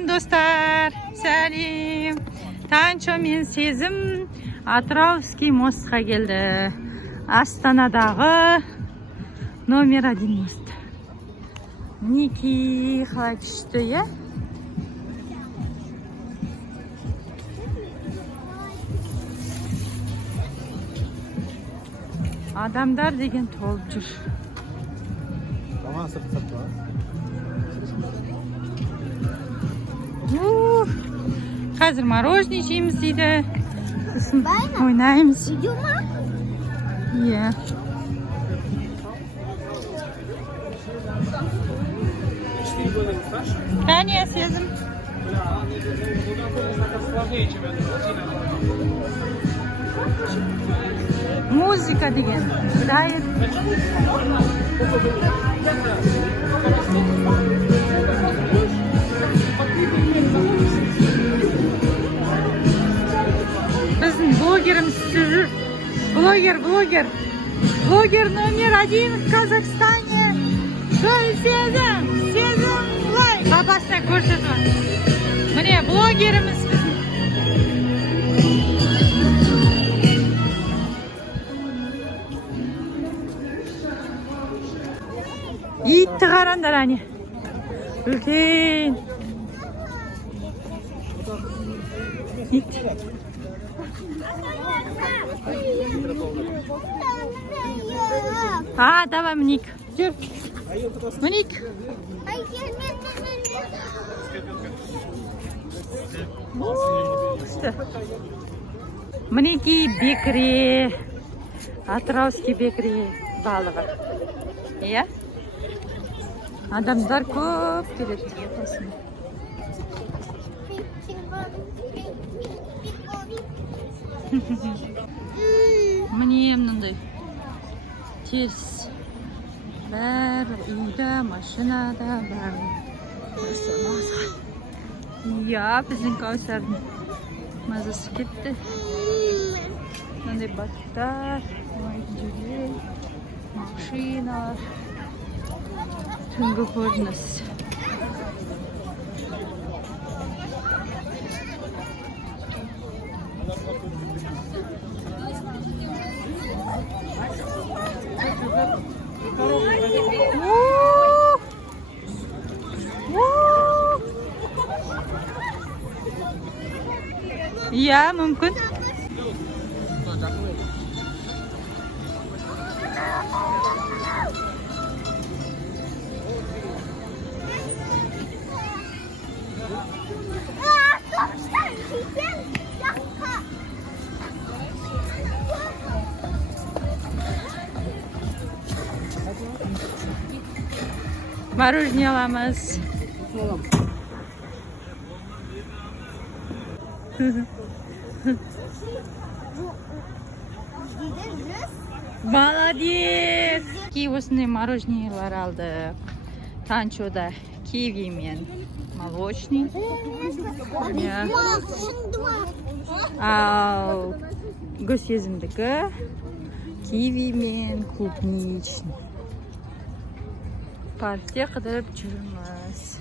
Сәлем достар, сәлем. Танчо мен Сезім Атырауский мостқа келді. Астанадағы номер 1 мост. Мінекей қалай күшті, е? Адамдар деген толып жүр. Қазір мороженое жейміз дейді. Сосын ойнаймыз. Иә. Қане, Сезім. Музыка деген играет. Біздің блогеріміз жүр. Блогер номер 1 в Казахстане. Сезім лайк. Бабасына көрсетіп. Міне блогеріміз біздің. Итті қарандар әне. Үлкен. Ит. Давай, Міник. Жүр. Міник. Мінекей бекіре. Атырауский бекіре балығы. Иә? Адамдар көп келеді. Міне мынандай теріс. Бәрі үйді, машинада бәрі. Иә, біздің Каусардың мазасы кетті. Мынандай батықтар, машиналар. Түнгі көрініс. Иә, мүмкін. Мороженое аламыз. Молодец! Осындай мороженелер алдық. Танчода киви мен молочный. Ал Сезімдікі киви мен клубничный. Паркте қыдырып жүрміз.